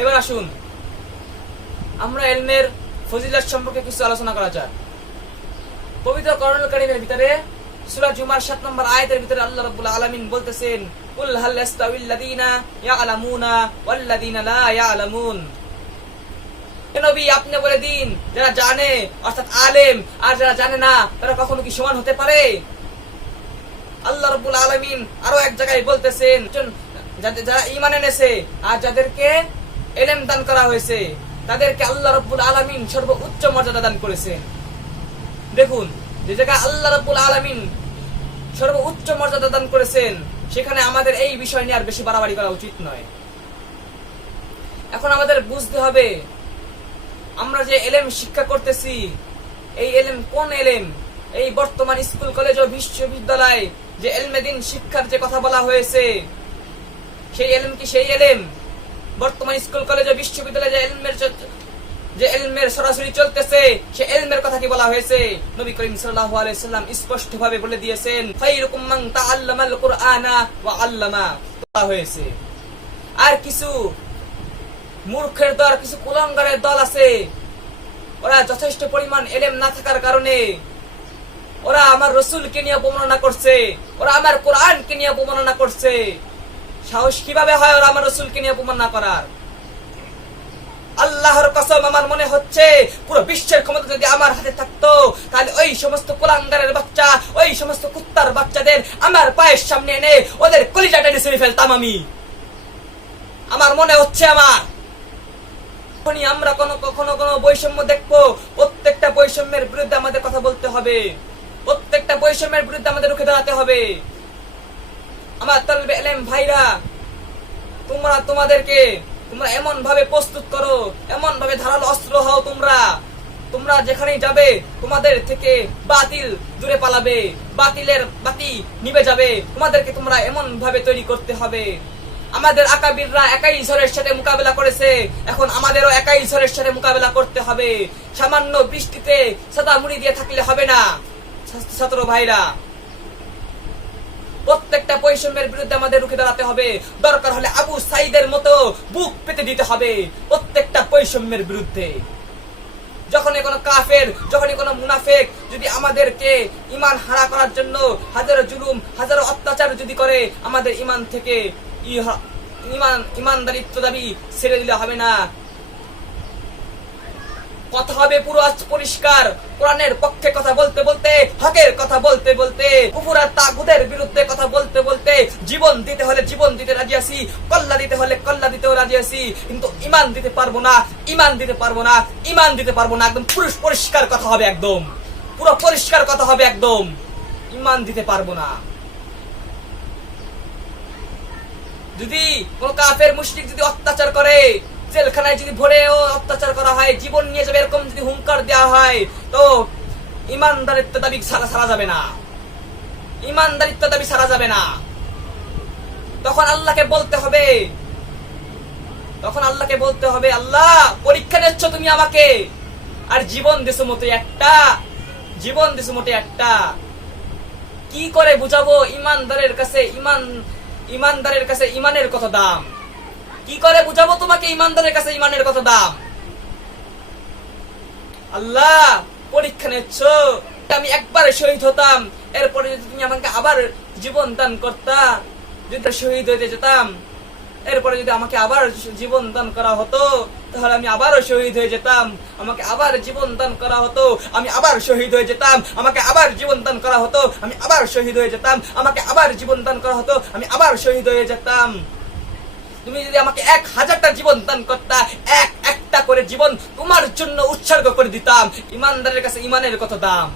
এবার আসুন আমরা ইলমের ফজিলত সম্পর্কে কিছু আলোচনা করা যাক। পবিত্র কোরআনুল কারীমের ভিতরে সূরা জুমার 7 নম্বর আয়াতের ভিতরে আল্লাহ রাব্বুল আলামিন বলতেছেন, কুল হাল ইয়াস্তাউল লাযিনা ইয়ালামুনা ওয়াল লাযিনা লা ইয়ালামুন। নবী আপনি বলে দিন, যারা জানে অর্থাৎ আলেম আর যারা জানে না তারা কখনো কি সমান হতে পারে? আল্লাহ রাব্বুল আলামিন আরো এক জায়গায় বলতেছেন, যারা ঈমান এনেছে আর যাদেরকে ইলম দান করা হয়েছে তাদেরকে আল্লাহ রাব্বুল আলামিন সর্বোচ্চ মর্যাদা দান করেছেন। দেখুন, যে জায়গায় আল্লাহ রাব্বুল আলামিন সর্বোচ্চ মর্যাদা দান করেছেন সেখানে আমাদের এই বিষয় নিয়ে আর বেশি বাড়াবাড়ি করা উচিত নয়। এখন আমাদের বুঝতে হবে আমরা যে ইলম শিক্ষা করতেছি এই ইলম কোন ইলম? এই বর্তমান স্কুল কলেজ ও বিশ্ববিদ্যালয় যে ইলমে দ্বীন শিক্ষার যে কথা বলা হয়েছে সেই ইলম কি সেই ইলম? বর্তমান স্কুল কলেজ ও বিশ্ববিদ্যালয়ে যে ইলমের সরাসরি চলতেছে সে ইলমের কথা কি বলা হয়েছে? নবী করিম সাল্লাল্লাহু আলাইহি ওয়াসাল্লাম স্পষ্ট ভাবে বলে দিয়েছেন, খায়রুকুম মান তাআল্লামাল কুরআনা ওয়া আল্লামা বলা হয়েছে। আর কিছু মূর্খের দল, কিছু কুলাঙ্গারের দল আছে, ওরা যথেষ্ট পরিমাণ ইলম না থাকার কারণে ওরা আমার রাসূলকে নিয়ে অবমাননা করছে, ওরা আমার কোরআনকে নিয়ে অবমাননা করছে। সাহস কিভাবে হয় ওরা আমার রাসূলকে নিয়ে অবমাননা করার? আল্লাহর কসম আমার মনে হচ্ছে পুরো বিশ্বের ক্ষমতা যদি আমার হাতে থাকতো তাহলে ওই সমস্ত কুলাঙ্গারের বাচ্চা, ওই সমস্ত কুত্তার বাচ্চাদের আমার পায়ের সামনে এনে ওদের কলিজা টেনে ছিঁড়ে ফেলতাম আমি। আমার মনে হচ্ছে আমরা কখনো বৈষম্য দেখবো, প্রত্যেকটা বৈষম্যের বিরুদ্ধে আমাদের কথা বলতে হবে, প্রত্যেকটা বৈষম্যের বিরুদ্ধে আমাদের রুখে দাঁড়াতে হবে। আমার তালিবে ইলম ভাইরা, তোমরা এমন ভাবে প্রস্তুত করো, এমন ভাবে ধারালো অস্ত্র হও, তোমরা যেখানেই যাবে তোমাদের থেকে বাতিল দূরে পালাবে, বাতিলের বাতি নিভে যাবে। তোমাদেরকে তোমরা এমন ভাবে তৈরি করতে হবে। আমাদের আকাবিররা একাই ঝড়ের সাথে মোকাবেলা করেছে, এখন আমাদেরও একাই ঝড়ের সাথে মোকাবেলা করতে হবে। সামান্য বৃষ্টিতে সাদা মুড়ি দিয়ে থাকলে হবে না ছাত্র ভাইরা। প্রত্যেকটা বৈষম্যের বিরুদ্ধে আমাদের রুখে দাঁড়াতে হবে। দরকার হলে আবু সাইদের মতো বুক পেতে দিতে হবে প্রত্যেকটা বৈষম্যের বিরুদ্ধে। যখনই কোনো কাফের, যখনই কোনো মুনাফিক যদি আমাদেরকে ঈমান হারা করার জন্য হাজারো জুলুম, হাজারো অত্যাচার যদি করে, আমাদের ঈমান থেকে ঈমানদারিত্ব দাবি ছেড়ে দিলে হবে না। কথা হবে পুরো পরিষ্কার, কোরআনের পক্ষে কথা বলতে বলতে, হকের কথা বলতে বলতে, কুফর আর তাগুতের বিরুদ্ধে কথা বলতে বলতে, জীবন দিতে হলে জীবন দিতে রাজি আছি, কল্লা দিতে হলে কল্লা দিতেও রাজি আছি, কিন্তু ঈমান দিতে পারবো না, ঈমান দিতে পারবো না, ঈমান দিতে পারবো না। একদম পরিষ্কার কথা হবে, একদম পুরো পরিষ্কার কথা হবে, একদম ঈমান দিতে পারবো না। যদি কোন কাফের মুশরিক যদি অত্যাচার করে, জেলখানায় যদি ভরেও অত্যাচার করা হয়, জীবন নিয়ে যাবে এরকম যদি হুঙ্কার দেওয়া হয়, তো ঈমানদারিত্ব দাবি সারা যাবে না, ঈমানদারিত্ব দাবি সারা যাবে না। তখন আল্লাহকে বলতে হবে, আল্লাহ পরীক্ষা নিচ্ছ তুমি আমাকে, আর জীবন দিছো মোটে একটা, কি করে বুঝাবো ইমানদারের কাছে ইমানের কত দাম? কি করে বুঝাবো তোমাকে ইমানদারের কাছে ইমানের কত দাম? আল্লাহ পরীক্ষা নিচ্ছ, আমি একবার শহীদ হতাম, এরপরে যদি তুমি আমাকে আবার জীবন দান করতা, যদি শহীদ হইতে যেতাম, এরপরে যদি আমাকে আবার জীবন দান করা হতো তাহলে আমি আবারও শহীদ হয়ে যেতাম, আমাকে আবার জীবন দান করা হতো, আমি আবার শহীদ হয়ে যেতাম, আমাকে আবার জীবন দান করা হতো, আমি আবার শহীদ হয়ে যেতাম, আমাকে আবার জীবন দান করা হতো, আমি আবার শহীদ হয়ে যেতাম। তুমি যদি আমাকে 1000টা জীবন দান করতা, একটা করে জীবন তোমার জন্য উৎসর্গ করে দিতাম। ইমানদারের কাছে ইমানের কত দাম?